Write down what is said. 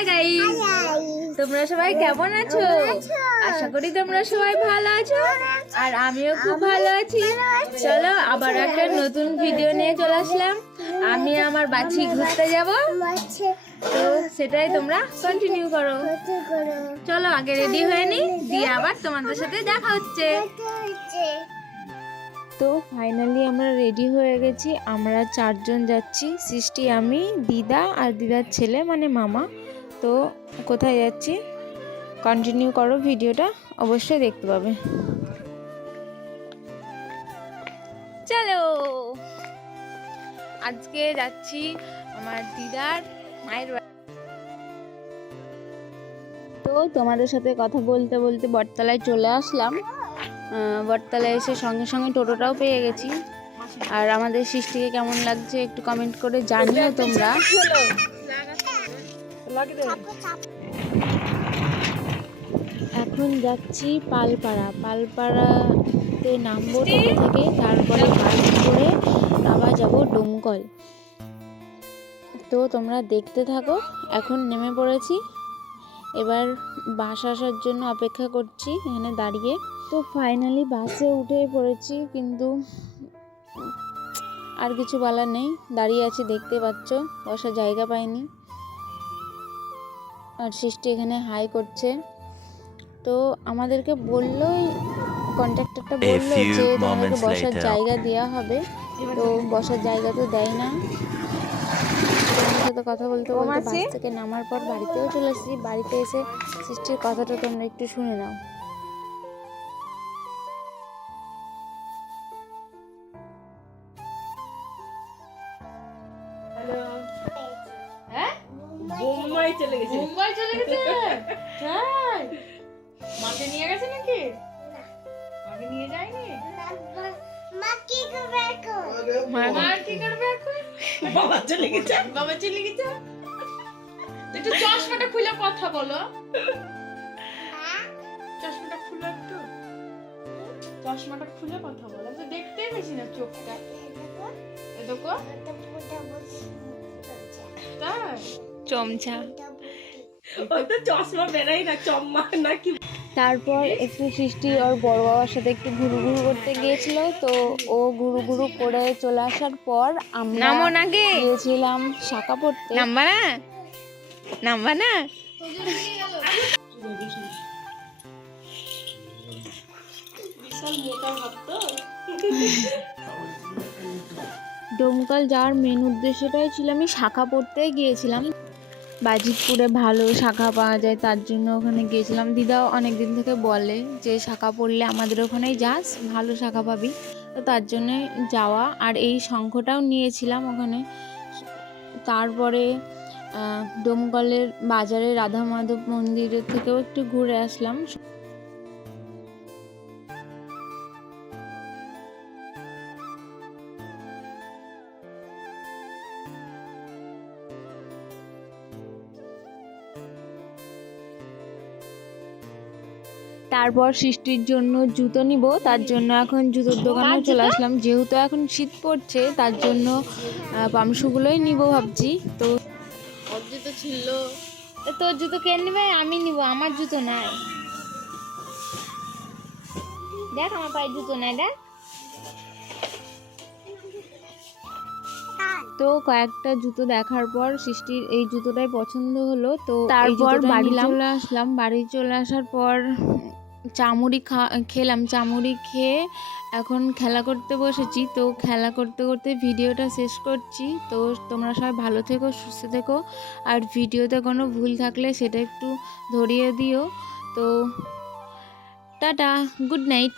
Hi guys, তোমরা সবাই কেমন আছো? আশা করি তোমরা সবাই ভালো আছো আর আমিও খুব ভালো আছি। চলো আবার একটা নতুন ভিডিও নিয়ে চলে আসলাম। আমি আমার বাচ্চি ঘুরতে যাব, তো সেটাই তোমরা কন্টিনিউ করো। চলো আগে রেডি হয়ে নি, দিয়ে আবার তোমাদের সাথে দেখা হচ্ছে। তো ফাইনালি আমরা রেডি হয়ে গেছি। আমরা 4 জন যাচ্ছি, সৃষ্টি, আমি, দিদা আর দিদার ছেলে মানে মামা। তো কোথায় যাচ্ছি কন্টিনিউ করো, ভিডিওটা অবশ্যই দেখতে পাবে। চলো আজকে যাচ্ছি আমার দিদার মায়ের বাড়ি। তো তোমাদের সাথে কথা বলতে বলতে বটতলায় চলে আসলাম। বটতলায় এসে সঙ্গে সঙ্গে টোটোটাও পেয়ে গেছি। আর আমাদের সৃষ্টিকে কেমন লাগছে একটু কমেন্ট করে জানিও তোমরা। এখন যাচ্ছি পালপাড়াতে নামবো টোটো থেকে, তারপরে বাস করে আবার যাব ডোমকল। তো তোমরা দেখতে থাকো। এখন নেমে পড়েছি, এবার বাস আসার জন্য অপেক্ষা করছি এখানে দাঁড়িয়ে। তো ফাইনালি বাসে উঠে পড়েছি, কিন্তু আর কিছু বলার নেই, দাঁড়িয়ে আছি দেখতে পাচ্ছ, বসার জায়গা পাইনি। আর সৃষ্টি এখানে হাই করছে। তো আমাদেরকে বললো, কন্ট্রাক্টরটা বললো যে তোমাদেরকে বসার জায়গা দেওয়া হবে, তো বসার জায়গা তো দেয় না। তোমাদের সাথে কথা বলতে বলতে বাস থেকে নামার পর বাড়িতেও চলে এসেছি। বাড়িতে এসে সৃষ্টির কথাটা তোমরা একটু শুনে নাও। মুম্বাই চলে গেছে। মুম্বাই চলে গেছে? হ্যাঁ, মাকে নিয়ে গেছে নাকি? মাকে নিয়ে যায়নি? মা কি করবে এখন? বাবা চলে গেছে। বাবা চলে গেছে। একটু চশমাটা খুলে কথা বলো। চশমাটা খুলে একটু, চশমাটা খুলে কথা বলো। তো দেখতেই পেয়েছি না চোখটা। এ দেখো তাই চমচা, ওটা চশমা বেরাই না, চম্মা নাকি। তারপর একটু সৃষ্টি ওর বড় বাবার সাথে একটু ঘুরু ঘুরু করতে গিয়েছিল। তো ও ঘুরু ঘুরু করে চলে আসার পর আমরা গিয়েছিলাম শাখা পড়তে। নামবা না বিশাল মোটা ভাত তো। ডোমকল যাওয়ার মেন উদ্দেশ্যটাই ছিল, আমি শাখা পড়তে গিয়েছিলাম। বাজিতপুরে ভালো শাখা পাওয়া যায়, তার জন্য ওখানে গিয়েছিলাম। দিদাও অনেক দিন থেকে বলে যে শাখা পড়লে আমাদের ওখানেই যাস, ভালো শাখা পাবি। তো তার জন্যে যাওয়া। আর এই শঙ্খটাও নিয়েছিলাম ওখানে। তারপরে ডোমকলের বাজারে রাধা মাধব মন্দিরের থেকেও একটু ঘুরে আসলাম। তারপর সৃষ্টির জন্য জুতো নিব, তার জন্য এখন জুতোর দোকানে চলে আসলাম। যেহেতু এখন শীত পড়ছে, তার জন্য পামশুগুলোই নিব ভাবছি। তো ওর জুতো ছিল, তোর জুতো কে নেবে? আমি নিব, আমার জুতো নাই। দেখ আমার পায়ে জুতো নাই, দেখ। তো কয়েকটা জুতো দেখার পর সৃষ্টির এই জুতোটাই পছন্দ হলো। তো তারপর বাড়ি চলে আসলাম। বাড়ি চলে আসার পর চামুড়ি খেলাম। চামুড়ি খেয়ে এখন খেলা করতে বসেছি। তো খেলা করতে করতে ভিডিওটা শেষ করছি। তো তোমরা সবাই ভালো থেকো, সুস্থ থেকো। আর ভিডিওতে কোনো ভুল থাকলে সেটা একটু ধরিয়ে দিও। তো টাটা, গুড নাইট।